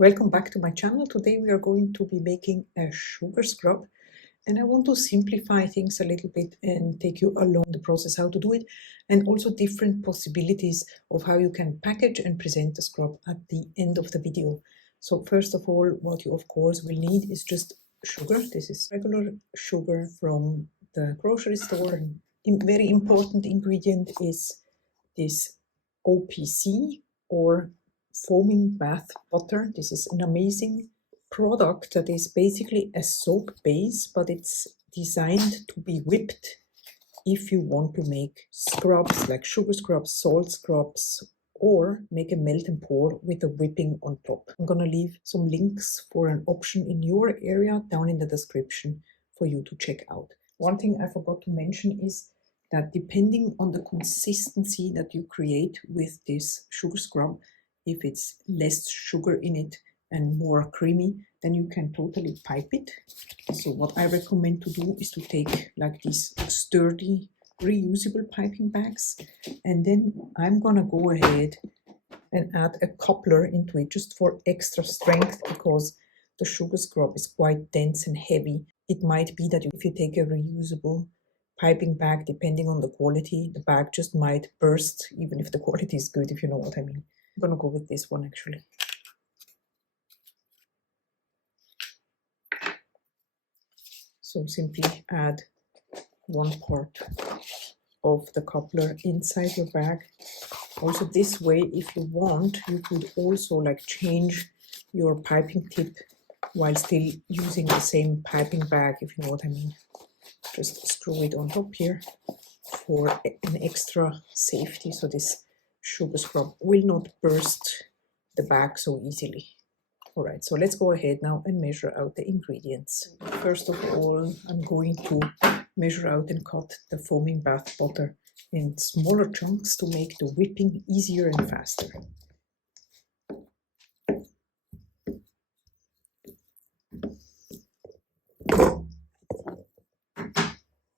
Welcome back to my channel. Today we are going to be making a sugar scrub, and I want to simplify things a little bit and take you along the process how to do it, and also different possibilities of how you can package and present the scrub at the end of the video. So first of all, what you of course will need is just sugar. This is regular sugar from the grocery store. Very important ingredient is this OPC, or foaming bath butter. This is an amazing product that is basically a soap base, but it's designed to be whipped if you want to make scrubs like sugar scrubs, salt scrubs, or make a melt and pour with a whipping on top. I'm gonna leave some links for an option in your area down in the description for you to check out. One thing I forgot to mention is that depending on the consistency that you create with this sugar scrub, if it's less sugar in it and more creamy, then you can totally pipe it. So what I recommend to do is to take like these sturdy reusable piping bags, and then I'm gonna go ahead and add a coupler into it just for extra strength, because the sugar scrub is quite dense and heavy. It might be that if you take a reusable piping bag, depending on the quality, the bag just might burst, even if the quality is good, if you know what I mean. I'm gonna go with this one actually. So simply add one part of the coupler inside your bag. Also this way, if you want, you could also like change your piping tip while still using the same piping bag, if you know what I mean. Just screw it on top here for an extra safety, so this sugar scrub will not burst the bag so easily. All right, so let's go ahead now and measure out the ingredients. First of all, I'm going to measure out and cut the foaming bath butter in smaller chunks to make the whipping easier and faster.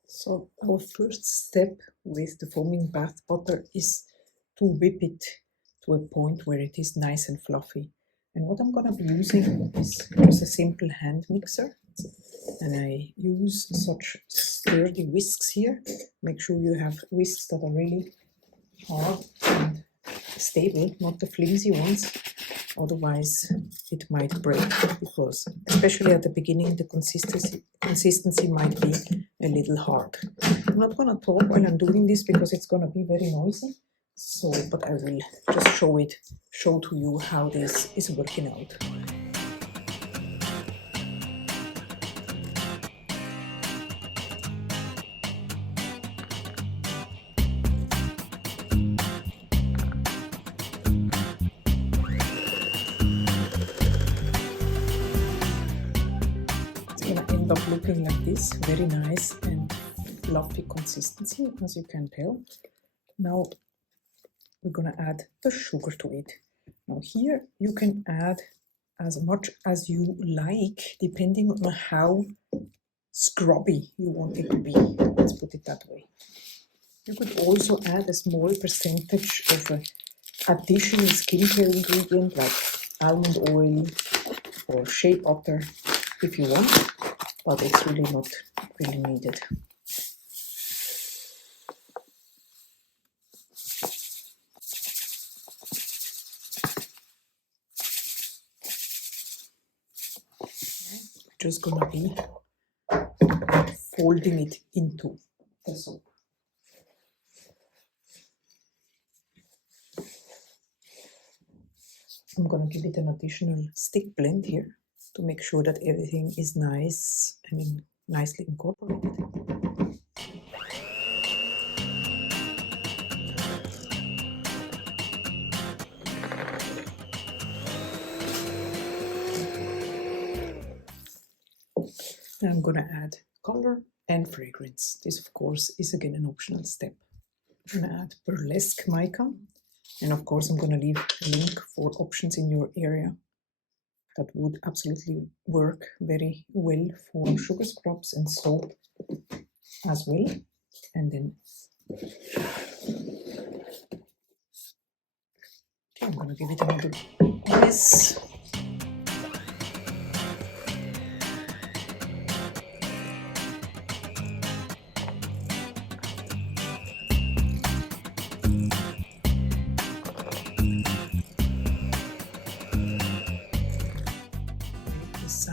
So our first step with the foaming bath butter is to whip it to a point where it is nice and fluffy. And what I'm going to be using is just a simple hand mixer. And I use such sturdy whisks here. Make sure you have whisks that are really hard and stable, not the flimsy ones. Otherwise it might break, because especially at the beginning the consistency might be a little hard. I'm not going to talk while I'm doing this because it's going to be very noisy. So, but I will just show to you how this is working out. It's gonna end up looking like this, very nice and fluffy consistency, as you can tell. Now we're gonna add the sugar to it. Now here you can add as much as you like, depending on how scrubby you want it to be. Let's put it that way. You could also add a small percentage of an additional skincare ingredient like almond oil or shea butter if you want, but it's really not really needed. Just gonna be folding it into the soap. I'm gonna give it an additional stick blend here to make sure that everything is nice, nicely incorporated. Now I'm gonna add color and fragrance. This of course is again an optional step. I'm gonna add burlesque mica, and of course I'm gonna leave a link for options in your area that would absolutely work very well for sugar scrubs and soap as well. And then I'm gonna give it another twist.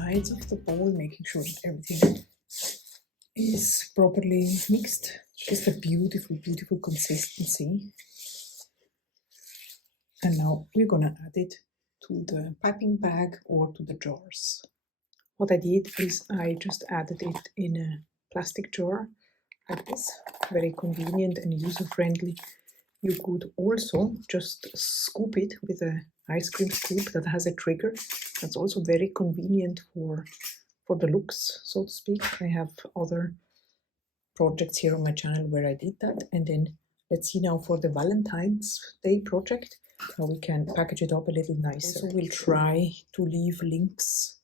sides of the bowl, making sure that everything is properly mixed. Just a beautiful, beautiful consistency. And now we're gonna add it to the piping bag or to the jars. What I did is I just added it in a plastic jar like this, very convenient and user-friendly. You could also just scoop it with an ice cream scoop that has a trigger. That's also very convenient for the looks, so to speak. I have other projects here on my channel where I did that. And then let's see now for the Valentine's Day project how we can package it up a little nicer. Also, we'll try to leave links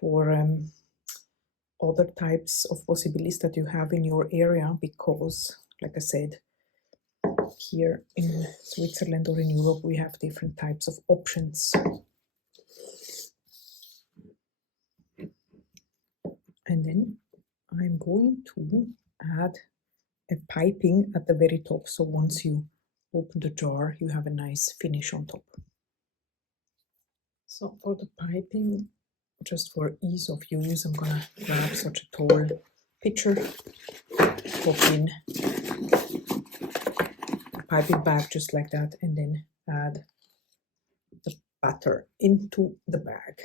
for other types of possibilities that you have in your area, because, like I said, here in Switzerland or in Europe we have different types of options. And then I'm going to add a piping at the very top, so once you open the jar you have a nice finish on top. So for the piping, just for ease of use, I'm gonna grab such a tall pitcher, pop in the piping bag just like that, and then add the batter into the bag.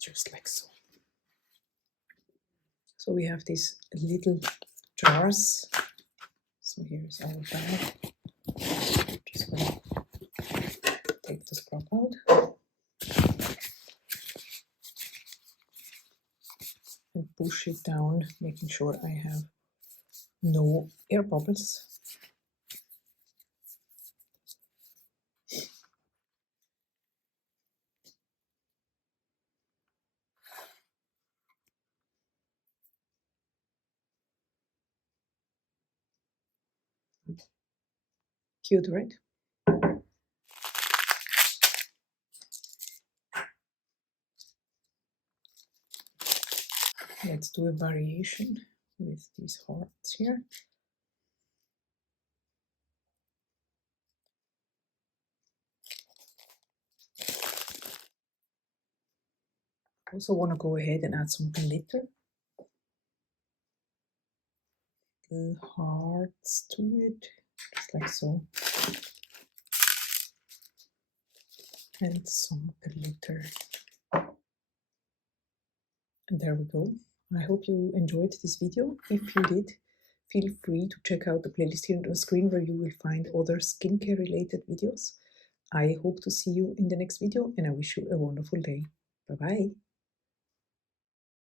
Just like so. So we have these little jars. So here's our bag. Just gonna take the scrub out and push it down, making sure I have no air bubbles. Cute, right? Let's do a variation with these hearts here. Also want to go ahead and add some glitter. Little hearts to it, just like so. And some glitter. And there we go. I hope you enjoyed this video. If you did, feel free to check out the playlist here on the screen where you will find other skincare related videos. I hope to see you in the next video and I wish you a wonderful day. Bye bye.